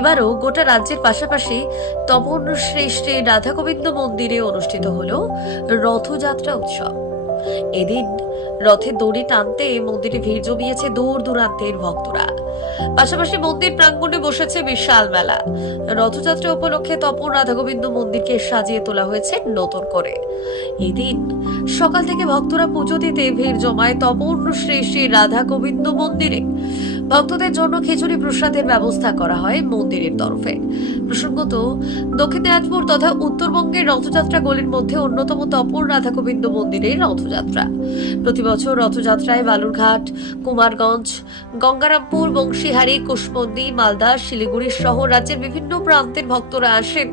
এবারও গোটা রাজ্যের পাশাপাশি তপন শ্রী শ্রী রাধা গোবিন্দ মন্দিরে অনুষ্ঠিত হল রথযাত্রা উৎসব। এদিন রথের দড়ি টানতে মন্দিরে ভিড় জমিয়েছে দূর দূরান্তের ভক্তরা। পাশাপাশি মন্দির প্রাঙ্গণে বসেছে বিশাল মেলা। রথযাত্রা উপলক্ষে তপন রাধা গোবিন্দ মন্দিরকে সাজিয়ে তোলা হয়েছে নতুন করে। এদিন সকাল থেকে ভক্তরা পুজো দিতে ভিড় জমায় তপন শ্রী শ্রী রাধা গোবিন্দ মন্দিরে। ভক্তদের জন্য খিচুড়ি প্রসাদের ব্যবস্থা করা হয় মন্দিরের তরফে। প্রসঙ্গত, দক্ষিণ দিনাজপুর তথা উত্তরবঙ্গের রথযাত্রা গলির মধ্যে অন্যতম তপন রাধা গোবিন্দ মন্দিরের রথযাত্রা। প্রতি বছর রথযাত্রায় বালুরঘাট, কুমারগঞ্জ, গঙ্গারামপুর, বংশীহারি, কুশমন্ডি, মালদা, শিলিগুড়ি সহ রাজ্যের বিভিন্ন প্রান্তের ভক্তরা আসেন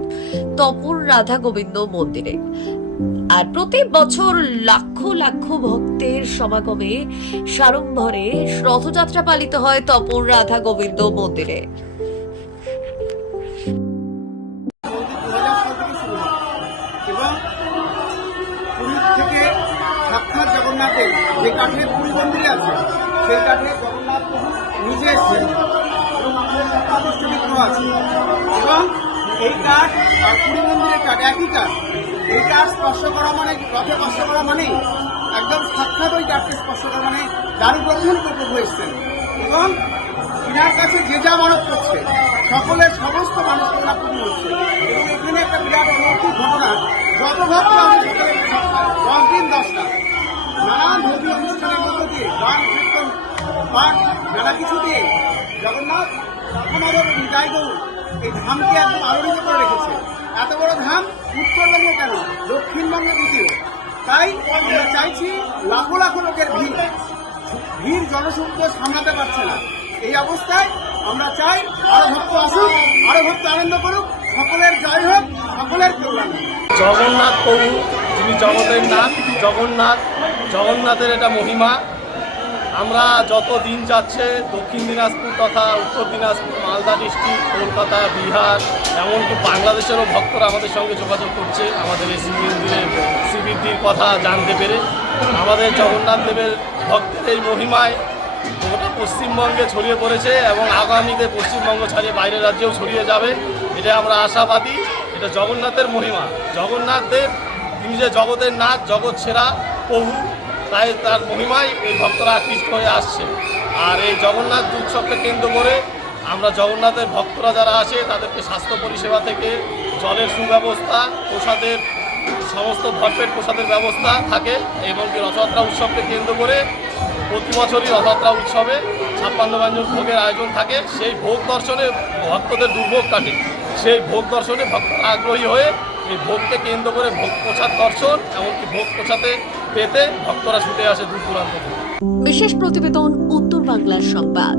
তপন রাধা গোবিন্দ মন্দিরে। আর প্রতি বছর লাখ লাখ ভক্তের সমাগমে সাড়ম্বরে রথযাত্রা পালিত হয় তপন রাধা গোবিন্দ মন্দিরে। এবং পুরী থেকে সাক্ষাৎ জগন্নাথের যে কাঠের পুরী মন্দিরে আছে সেই কাঠে জগন্নাথ প্রভু নিজে এসেছেন এবং আমাদের আনুষ্ঠানিক আছে। এবং এই কাঠ আর পুরী মন্দিরের কাঠ একই কাঠ। এই কাঠ স্পর্শ করা মানে রথে স্পর্শ করা মানেই একদম সাক্ষাৎ ওই কাঠকে স্পর্শ করা মানে যার উপর প্রভু এসেছেন। এবং এনার কাছে যে যা মানত করছে সকলের সমস্ত মানুষেরা পূর্ণ হচ্ছে। এবং এখানে একটা বিরাট অলৌকিক ঘটনা, যত ভক্ত আছে 10 দিন 10টা নানান ধর্মীয় অনুষ্ঠানের মধ্য দিয়ে গান কীর্তন পাঠ নানা কিছু দিয়ে জগন্নাথ আপনাদের নিতাই গৌর এই ধামকে একদম আলোড়িত করে রেখেছে। এত বড় ধাম উত্তরবঙ্গ কেন, দক্ষিণবঙ্গে দ্বিতীয়। তাই আমরা চাইছি লাখো লাখো লোকের ভিড় জনসমুদ্র সামলাতে পারছে না। এই অবস্থায় আমরা চাই আরো ভক্ত আসুক, আরো ভক্ত আনন্দ করুক, সকলের জয় হোক, সকলের কল্যাণ। জগন্নাথ প্রভু যিনি জগতের নাথ, জগন্নাথের এটা মহিমা। আমরা যত দিন যাচ্ছে দক্ষিণ দিনাজপুর তথা উত্তর দিনাজপুর, মালদা ডিস্ট্রিক্ট, কলকাতা, বিহার, এমনকি বাংলাদেশেরও ভক্তরা আমাদের সঙ্গে যোগাযোগ করছে আমাদের এই শ্রীবৃদ্ধির কথা জানতে পেরে। আমাদের জগন্নাথ দেবের ভক্তের এই মহিমায় গোটা পশ্চিমবঙ্গে ছড়িয়ে পড়েছে এবং আগামীতে পশ্চিমবঙ্গ ছাড়িয়ে বাইরের রাজ্যেও ছড়িয়ে যাবে, এটা আমরা আশাবাদী। এটা জগন্নাথের মহিমা। জগন্নাথ দেব তিনি যে জগতের নাথ, জগৎ সেরা প্রভু, তাই তার মহিমায় এই ভক্তরা আকৃষ্ট হয়ে আসছে। আর এই জগন্নাথ উৎসবকে কেন্দ্র করে আমরা জগন্নাথের ভক্তরা যারা আসে তাদেরকে স্বাস্থ্য পরিষেবা থেকে জলের সুব্যবস্থা, প্রসাদের সমস্ত ভরপেট প্রসাদের ব্যবস্থা থাকে। এবং কি রথযাত্রা উৎসবকে কেন্দ্র করে প্রতি বছরই রথযাত্রা উৎসবে 56 ব্যঞ্জন ভোগের আয়োজন থাকে। সেই ভোগ দর্শনে ভক্তদের দুর্ভোগ কাটে। সেই ভোগ দর্শনে ভক্তরা আগ্রহী হয়ে এই ভোগকে কেন্দ্র করে ভোগ প্রসাদ দর্শন এমনকি ভোগ প্রসাদে পেতে ভক্তরা ছুটে আসে দূর দূরান্ত থেকে। বিশেষ প্রতিবেদন, উত্তর বাংলার সংবাদ।